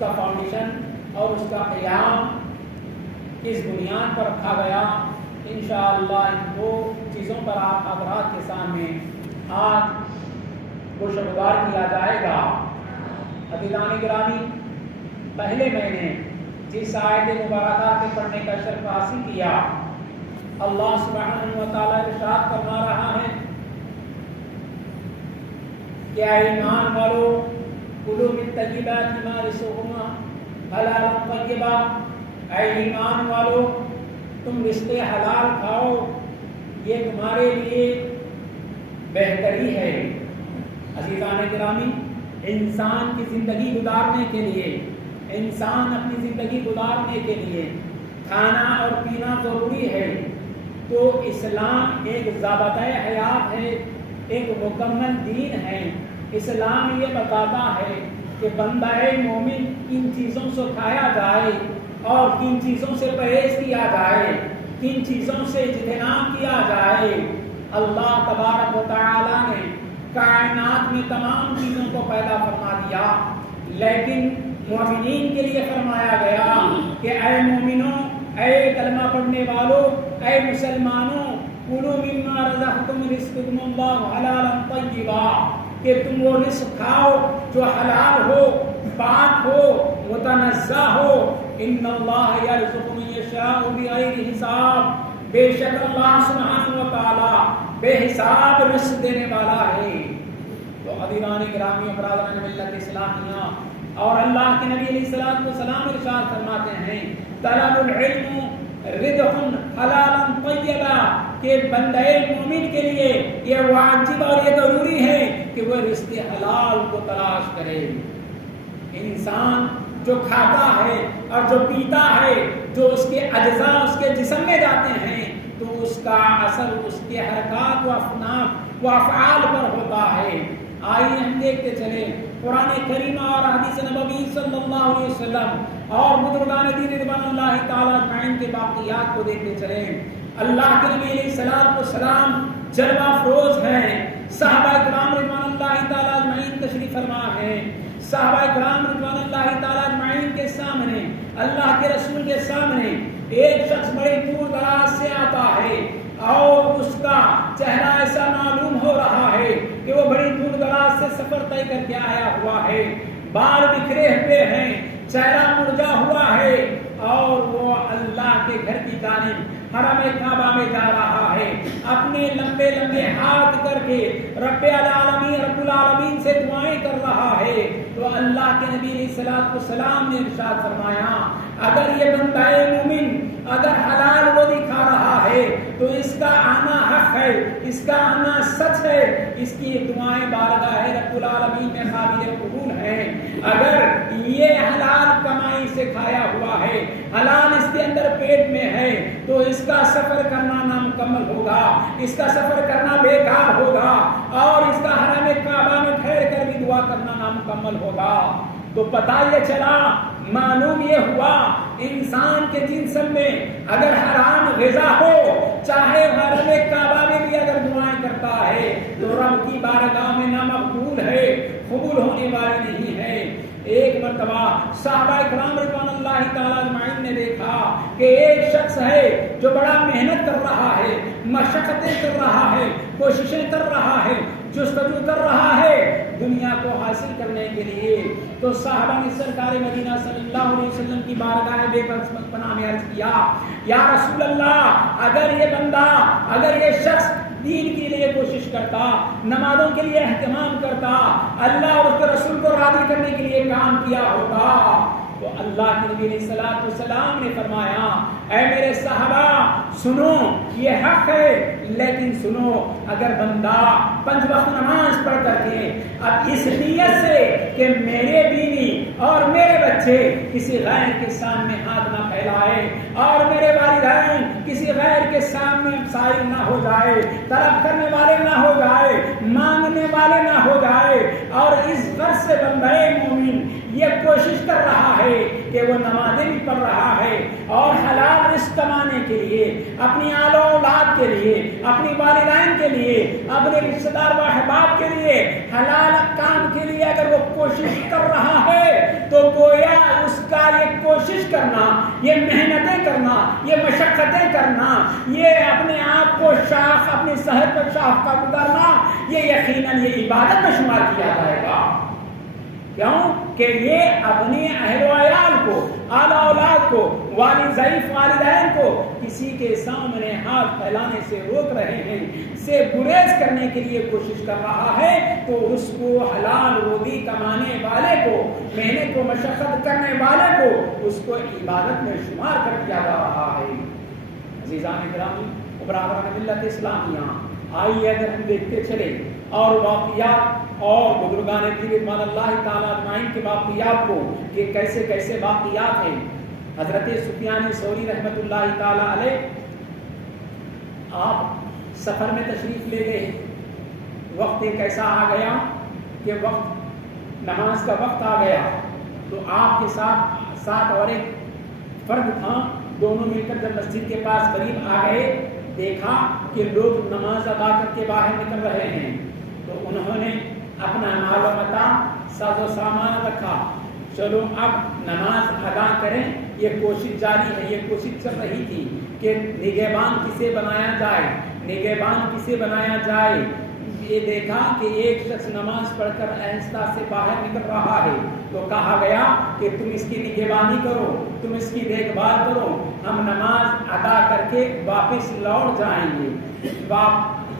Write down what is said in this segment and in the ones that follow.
کا فاؤنڈیشن اور اس کا قیام کس بنیاد پر رکھا گیا، انشاءاللہ ان دو چیزوں پر آپ حضرات کے سامنے آج گوشتگوار کیا جائے گا۔ عزیزان گرامی، پہلے میں نے جس آیت مبارکہ کے پڑھنے کا شرف حاصل کیا، اللہ سبحانہ و تعالیٰ ارشاد فرما رہا ہے کہ اے ایمان والو کلوا من طیبات ما رزقکم حلالا طیبا، اے ایمان والو تم رزق حلال کھاؤ، یہ تمہارے لیے بہتری ہے۔ عزیزان گرامی، انسان کی زندگی گزارنے کے لیے، انسان اپنی زندگی گزارنے کے لیے کھانا اور پینا ضروری ہے، تو اسلام ایک ضابطۂ حیات ہے، ایک مکمل دین ہے۔ اسلام یہ بتاتا ہے کہ بندہ مومن کن چیزوں سے کھایا جائے اور کن چیزوں سے پرہیز کیا جائے، کن چیزوں سے اجتناب کیا جائے۔ اللہ تبارک و تعالی نے کائنات میں تمام چیزوں کو پیدا فرما دیا، لیکن مومنین کے لیے فرمایا گیا کہ اے مومنوں، اے کلمہ پڑھنے والوں، اے مسلمانوں، کلوا مما رزقکم رزقکم اللہ حلالا طیبا، کہ تم وہ رزق کھاؤ جو حلال ہو، پاک ہو، متنزہ ہو۔ ان اللہ یرزق من یشاء بغیر حساب، بے شک اللہ سبحانہ و تعالی بے حساب رزق دینے والا ہے۔ تو عزیزان گرامی، برادران ملت اسلامیہ، اور اللہ کے نبی علیہ الصلوۃ والسلام ارشاد فرماتے ہیں طلب العلم رزق حلالا طیبا، کہ بندہ مومن کے لیے یہ واجب اور یہ ضروری ہے کہ وہ رزق حلال کو تلاش کرے۔ انسان جو کھاتا ہے اور جو پیتا ہے، جو اس کے اجزاء اس کے جسم میں جاتے ہیں، تو اس کا اثر اس کے حرکات و افعال پر ہوتا ہے۔ آئیے ہم دیکھتے چلے قرآن کریمہ اور حدیث نبوی صلی اللہ علیہ وسلم اور بزرگان دین رضوان اللہ تعالیٰ اجمعین کے باقیات کو دیکھتے چلیں۔ اللہ کے نبی علیہ الصلوۃ والسلام جلوہ افروز ہیں، صحابہ کرام رضوان اللہ تعالیٰ اجمعین تشریف فرما ہیں، صحابہ کرام رضوان اللہ تعالیٰ اجمعین کے سامنے، اللہ کے رسول کے سامنے ایک شخص بڑی دور دراز سے آتا ہے اور اس کا چہرہ ایسا معلوم ہو رہا ہے کہ وہ بڑی دور دراز سے سفر طے کر کے آیا ہوا ہے، بال بکھرے ہوئے ہیں، چہرہ مرجھا ہوا ہے، اور وہ اللہ کے گھر کی جانب حرم کعبہ میں جا رہا ہے، اپنے لمبے لمبے ہاتھ کر کے رب العالمین سے دعائیں کر رہا ہے۔ تو اللہ کے نبی علیہ الصلوۃ والسلام نے ارشاد فرمایا اگر یہ بندہ مومن اگر حلال وہ دکھا رہا ہے تو اس کا آنا حق ہے، اس کا آنا سچ ہے، اس کی دعائیں بارگاہ رب العالمین میں قابل قبول ہیں۔ اگر یہ حلال کمائی سے کھایا ہوا ہے، حلال اس کے اندر پیٹ میں ہے، تو اس کا سفر کرنا نامکمل ہوگا، اس کا سفر کرنا بیکار ہوگا، اور اس کا حرم کعبہ میں ٹھہر کر بھی دعا کرنا نامکمل ہوگا۔ تو پتہ یہ چلا، معلوم یہ ہوا انسان کے جسم میں اگر حرام غذا ہو، چاہے حرم کعبہ میں بھی اگر دعائیں کرتا ہے تو رب کی بارگاہ میں نہ مقبول ہے، قبول ہونے والی نہیں ہے۔ ایک مرتبہ صحابہ کرام رضوان اللہ تعالیٰ اجمعین نے دیکھا کہ ایک شخص ہے جو بڑا محنت کر رہا ہے، مشقتیں کر رہا ہے، کوششیں کر رہا ہے، جستجو کر رہا ہے دنیا کو حاصل کرنے کے لیے۔ تو صحابہ نے سرکار مدینہ صلی اللہ علیہ وسلم کی بارگاہ بے پناہ میں عرض کیا، یا رسول اللہ، اگر یہ بندہ، اگر یہ شخص دین کے لیے کوشش کرتا، نمازوں کے لیے اہتمام کرتا، اللہ اور اس کے رسول کو راضی کرنے کے لیے کام کیا ہوتا، تو اللہ کے نبی علیہ الصلوۃ والسلام نے فرمایا اے میرے صحابہ سنو، یہ حق ہے، لیکن سنو، اگر بندہ 5 وقت نماز پڑھ کر کے اب اس نیت سے کہ میرے بیوی اور میرے بچے کسی غیر کے سامنے ہاتھ نہ پھیلائے اور میرے والدین کسی غیر کے سامنے سائل نہ ہو جائے، طلب کرنے والے نہ ہو جائے، مانگنے والے نہ ہو جائے، اور اس غرض سے بندہ مومن یہ کوشش کر رہا ہے کہ وہ نمازیں بھی پڑھ رہا ہے اور حلال رزق کمانے کے لیے، اپنی آل و اولاد کے لیے، اپنی والدین کے لیے، اپنے رشتہ دار و احباب کے لیے، حلال کام کے لیے اگر وہ کوشش کر رہا ہے تو گویا کرنا، یہ محنتیں کرنا، یہ مشقتیں کرنا، یہ اپنے آپ کو شاخ اپنی صحت پر شاخ کا گزارنا، یہ یقیناً یہ عبادت میں شمار کیا جائے گا۔ کیوں کہ یہ اپنے اہل و عیال کو، اعلیٰ اولاد کو، ضعیف والدین کو کسی کے سامنے ہاتھ پھیلانے سے روک رہے ہیں، سے گریز کرنے کے لیے کوشش کر رہا ہے، تو اس کو حلال روزی کمانے والے کو، محنت کو مشقت کرنے والے کو، اس کو عبادت میں شمار کر دیا جا رہا ہے۔ عزیزان گرامی و برادران ملت اسلامیہ، آئیے اگر ہم دیکھتے چلے اور واقعات اور بزرگان دین رضوان اللہ تعالیٰ اجمعین کے واقعات کو کہ کیسے کیسے واقعات ہیں۔ حضرت سفیان ثوری رحمۃ اللہ تعالیٰ علیہ آپ سفر میں تشریف لے گئے، وقت ایک ایسا آ گیا کہ وقت نماز کا وقت آ گیا، تو آپ کے ساتھ اور ایک فرد تھا، دونوں مل کر جب مسجد کے پاس قریب آ گئے، دیکھا کہ لوگ نماز ادا کر کے باہر نکل رہے ہیں، تو انہوں نے اپنا مال و متاع ساز و سامان رکھا، چلو اب نماز ادا کریں۔ یہ کوشش جاری ہے، یہ کوشش چل رہی تھی کہ نگہبان کسے بنایا جائے، نگہبان کسے بنایا جائے۔ یہ دیکھا کہ ایک شخص نماز پڑھ کر آہستہ سے باہر نکل رہا ہے، تو کہا گیا کہ تم اس کی نگہبانی کرو، تم اس کی دیکھ بھال کرو، ہم نماز ادا کر کے واپس لوٹ جائیں گے۔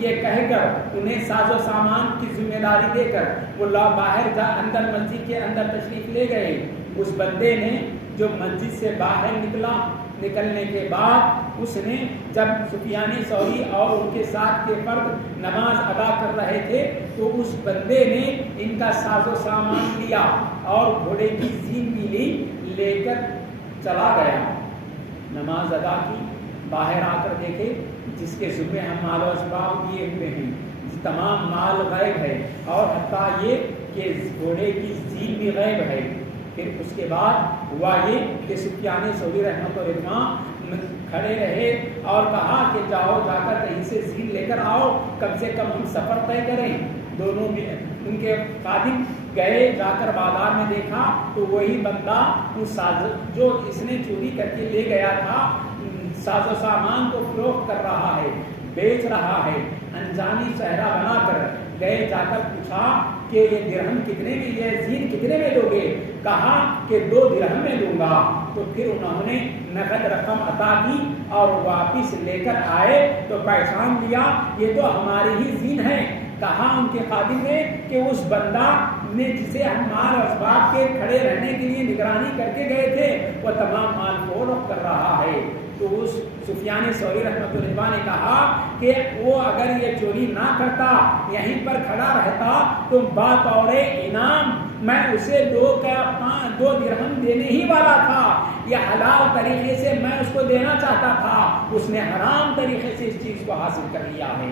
یہ کہہ کر انہیں ساز و سامان کی ذمہ داری دے کر وہ باہر اندر مسجد کے اندر تشریف لے گئے۔ اس بندے نے جو مسجد سے باہر نکلنے کے بعد اس نے جب سفیان ثوری اور ان کے ساتھ کے فرد نماز ادا کر رہے تھے، تو اس بندے نے ان کا ساز و سامان لیا اور گھوڑے کی زین بھی لے کر چلا گیا۔ نماز ادا کی، باہر آ کر دیکھے جس کے ذمہ ہم مال و اسباب دیے ہوئے ہیں، تمام مال غائب ہے، اور حتیٰ یہ کہ گھوڑے کی زین بھی غائب ہے۔ پھر اس کے بعد ہوا یہ کہ سفیان ثوری رحمۃ اللہ کھڑے رہے اور کہا کہ جاؤ، جا کر کہیں سے زین لے کر آؤ، کم سے کم ہم سفر طے کریں۔ دونوں میں ان کے خادم گئے، جا کر بازار میں دیکھا تو وہی بندہ جو اس نے چوری کر کے لے گیا تھا، ساز و سامان کو فروخت کر رہا ہے، بیچ رہا ہے۔ انجانی چہرہ بنا کر گئے، جا کر پوچھا کہ یہ درہم کتنے میں، یہ زین کتنے میں دو گے؟ کہا کہ 2 درہم میں دوں گا۔ تو پھر انہوں نے نقد رقم عطا کی اور واپس لے کر آئے تو پہچان لیا یہ تو ہماری ہی زین ہے۔ کہا ان کے خادم نے کہ اس بندہ نے جسے ہم مال اسباب کے کھڑے رہنے کے لیے نگرانی کر کے گئے تھے، وہ تمام مال کو فروخت کر رہا ہے۔ تو اس سفیان ثوری رحمۃ اللہ نے کہا کہ وہ اگر یہ چوری نہ کرتا، یہیں پر کھڑا رہتا، تو بطور انعام میں اسے 2 درہم دینے ہی والا تھا۔ یہ حلال طریقے سے میں اس کو دینا چاہتا تھا، اس نے حرام طریقے سے اس چیز کو حاصل کر لیا ہے۔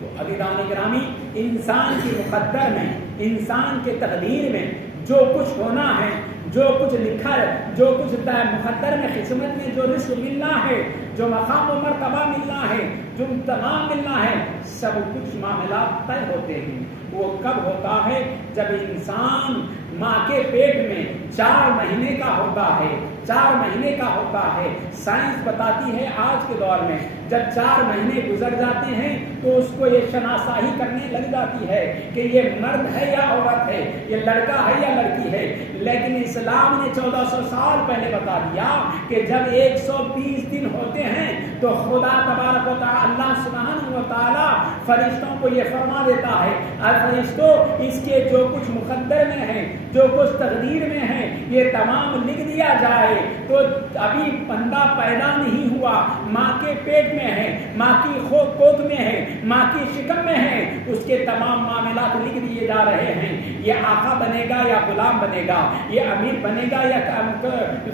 تو عزیزان گرامی، انسان کی مقدر میں، انسان کے تقدیر میں جو کچھ ہونا ہے، جو کچھ لکھا ہے، جو کچھ مقدر میں، قسمت میں جو رزق ملنا ہے، جو مقام و مرتبہ ملنا ہے، جو تمام ملنا ہے، سب کچھ معاملات طے ہوتے ہیں۔ وہ کب ہوتا ہے؟ جب انسان ماں کے پیٹ میں 4 مہینے کا ہوتا ہے، 4 مہینے کا ہوتا ہے۔ سائنس بتاتی ہے آج کے دور میں جب 4 مہینے گزر جاتے ہیں تو اس کو یہ شناسائی کرنے لگ جاتی ہے کہ یہ مرد ہے یا عورت ہے، یہ لڑکا ہے یا لڑکی ہے۔ لیکن اسلام نے 1400 سال پہلے بتا دیا کہ جب 120 دن ہوتے ہیں تو خدا تبارک و تعالی، اللہ سبحانہ و تعالی فرشتوں کو یہ فرما دیتا ہے، اے فرشتوں، اس کے جو کچھ مقدر میں ہے، جو کچھ تقدیر میں ہے، یہ تمام لکھ دیا جائے۔ تو ابھی بندہ پیدا نہیں ہوا، ماں کے پیٹ میں ہے، ماں کی کوکھ میں ہے، ماں کی شکم میں ہے، اس کے تمام معاملات لکھ دیے جا رہے ہیں۔ یہ آقا بنے گا یا غلام بنے گا، یہ امیر بنے گا یا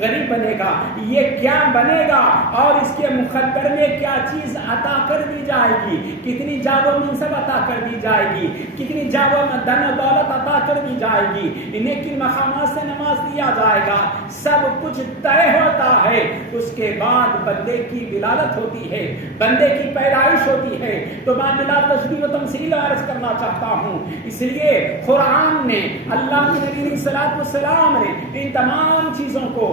غریب بنے گا، یہ کیا بنے گا، اور اس کے مقدر میں کیا چیز عطا کر دی جائے گی، کتنی جاب و منصب عطا کر دی جائے گی، کتنی جاب و دن و دولت عطا کر دی جائے گی، انہیں کن مقامات سے نواز دیا جائے گا، سب کچھ طے ہوتا ہے۔ اس کے بعد بندے کی ولادت ہوتی ہے، بندے کی پیدائش ہوتی ہے۔ تو میں بلا تشبیہ و تمثیل عرض کرنا چاہتا ہوں، اس لیے قرآن نے، اللہ کے نبی صلی اللہ علیہ وسلم نے ان تمام چیزوں کو